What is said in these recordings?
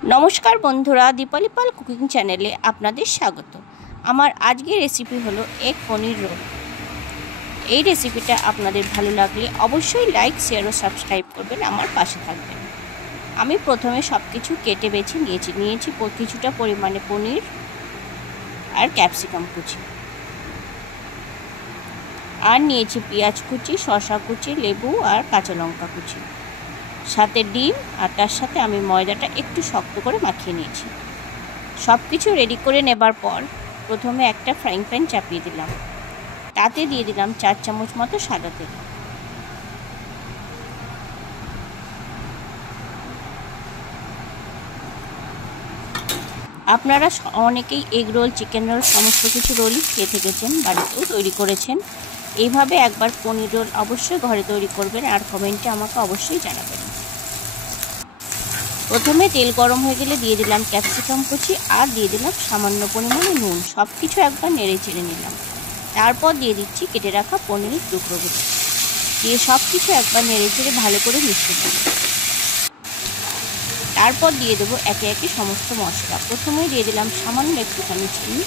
नमस्कार बंधुरा दीपाली पाल कुकिंग चैनेले आपनादेर स्वागत। आमार आजकेर रेसिपि हलो एग पनीर रोल। এই রেসিপিটা আপনাদের ভালো লাগলে অবশ্যই লাইক শেয়ার ও সাবস্ক্রাইব করবেন, আমার পাশে থাকবেন। আমি প্রথমে সবকিছু কেটে বেছে নিয়েছি কিছুটা পরিমাণে পনির আর ক্যাপসিকাম কুচি, আর নিয়েছি পেঁয়াজ কুচি, শসা কুচি, লেবু আর কাঁচা লঙ্কা কুচি, সাথে ডিম, আর তার সাথে আমি ময়দাটা একটু শক্ত করে মাখিয়ে নিয়েছি। সব কিছু রেডি করে নেবার পর প্রথমে একটা ফ্রাইং প্যান চাপিয়ে দিলাম, তাতে দিয়ে দিলাম 4 চামচ মতো সাদা তেল। আপনারা অনেকেই এগ রোল, চিকেন রোল সমস্ত কিছু রোলই খেয়ে থেকেছেন, বাড়িতেও তৈরি করেছেন। এইভাবে একবার পনির রোল অবশ্যই ঘরে তৈরি করবেন আর কমেন্টে আমাকে অবশ্যই জানাবেন। প্রথমে তেল গরম হয়ে গেলে দিয়ে দিলাম ক্যাপসিকাম কুচি আর দিয়ে দিলাম সামান্য পরিমাণে নুন। সব কিছু একবার নেড়ে চেড়ে নিলাম। তারপর দিয়ে দিচ্ছি কেটে রাখা পনিরের টুকরোগুলো, দিয়ে সব কিছু একবার নেড়ে চেড়ে ভালো করে মিশিয়ে দেব। তারপর দিয়ে দেবো একে একে সমস্ত মশলা। প্রথমেই দিয়ে দিলাম সামান্য একটুখানি চিনি,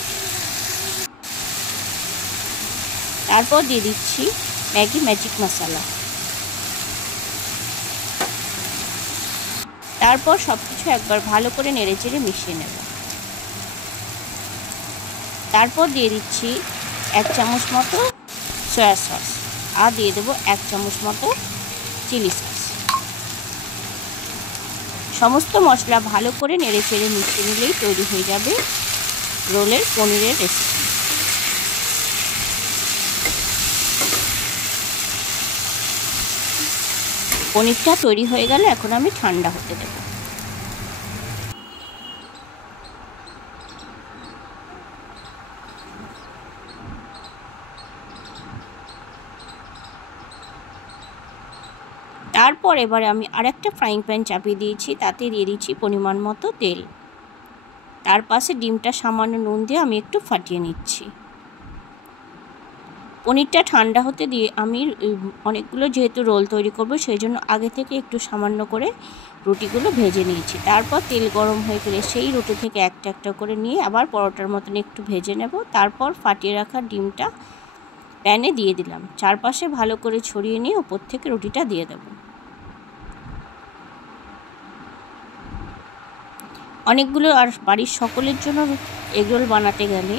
তারপর দিয়ে দিচ্ছি ম্যাগি ম্যাজিক মশলা, তারপর সব কিছু একবার ভালো করে নেড়ে চেড়ে মিশিয়ে নেব। তারপর দিয়ে দিচ্ছি 1 চামচ মতো সয়া সস আর দিয়ে দেবো 1 চামচ মতো চিলি সস। সমস্ত মশলা ভালো করে নেড়ে চেড়ে মিশিয়ে নিলেই তৈরি হয়ে যাবে রোলের পনিরের রেসিপি। পনিরটা তৈরি হয়ে গেলে এখন আমি ঠান্ডা হতে দেব। তারপর এবারে আমি আরেকটা ফ্রাইং প্যান চাপিয়ে দিয়েছি, তাতে দিয়ে দিচ্ছি পরিমাণ মতো তেল। তার পাশে ডিমটা সামান্য নুন দিয়ে আমি একটু ফাটিয়ে নিচ্ছি। পনিরটা ঠান্ডা হতে দিয়ে আমি অনেকগুলো যেহেতু রোল তৈরি করব, সেই জন্য আগে থেকে একটু সামান্য করে রুটিগুলো ভেজে নিয়েছি। তারপর তেল গরম হয়ে গেলে সেই রুটি থেকে একটা একটা করে নিয়ে আবার পরোটার মতন একটু ভেজে নেব। তারপর ফাটিয়ে রাখা ডিমটা প্যানে দিয়ে দিলাম, চারপাশে ভালো করে ছড়িয়ে নিয়ে উপর থেকে রুটিটা দিয়ে দেব। অনেকগুলো আর বাড়ির সকলের জন্য এগরোল বানাতে গেলে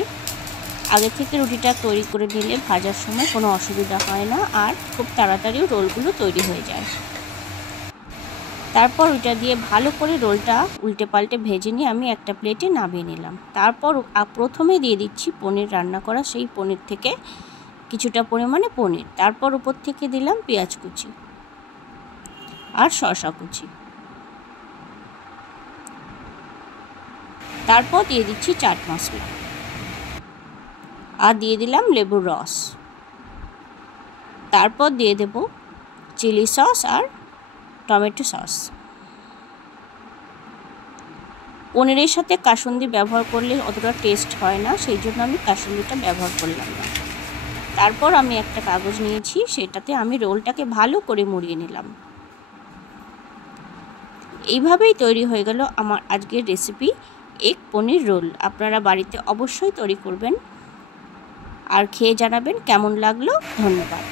আগে থেকে রুটিটা তৈরি করে নিলে ভাজার সময় কোনো অসুবিধা হয় না, আর খুব তাড়াতাড়িও রোলগুলো তৈরি হয়ে যায়। তারপর ওইটা দিয়ে ভালো করে রোলটা উল্টে পাল্টে ভেজে নিয়ে আমি একটা প্লেটে নামিয়ে নিলাম। তারপর প্রথমে দিয়ে দিচ্ছি পনির রান্না করা, সেই পনির থেকে কিছুটা পরিমাণে পনির, তারপর উপর থেকে দিলাম পেঁয়াজ কুচি আর শসা কুচি, তারপর দিয়ে দিচ্ছি চাট মশলা আর দিয়ে দিলাম লেবুর রস, তারপর দিয়ে দেব চিলি সস আর টমেটো সস। পনিরের সাথে কাসুন্দি ব্যবহার করলে অতটা টেস্ট হয় না, সেই জন্য আমি কাসুন্দিটা ব্যবহার করলাম না। তারপর আমি একটা কাগজ নিয়েছি, সেটাতে আমি রোলটাকে ভালো করে মুড়িয়ে নিলাম। এইভাবেই তৈরি হয়ে গেল আমার আজকের রেসিপি এগ পনির রোল। আপনারা বাড়িতে অবশ্যই তৈরি করবেন আর খেয়ে জানাবেন কেমন লাগলো। ধন্যবাদ।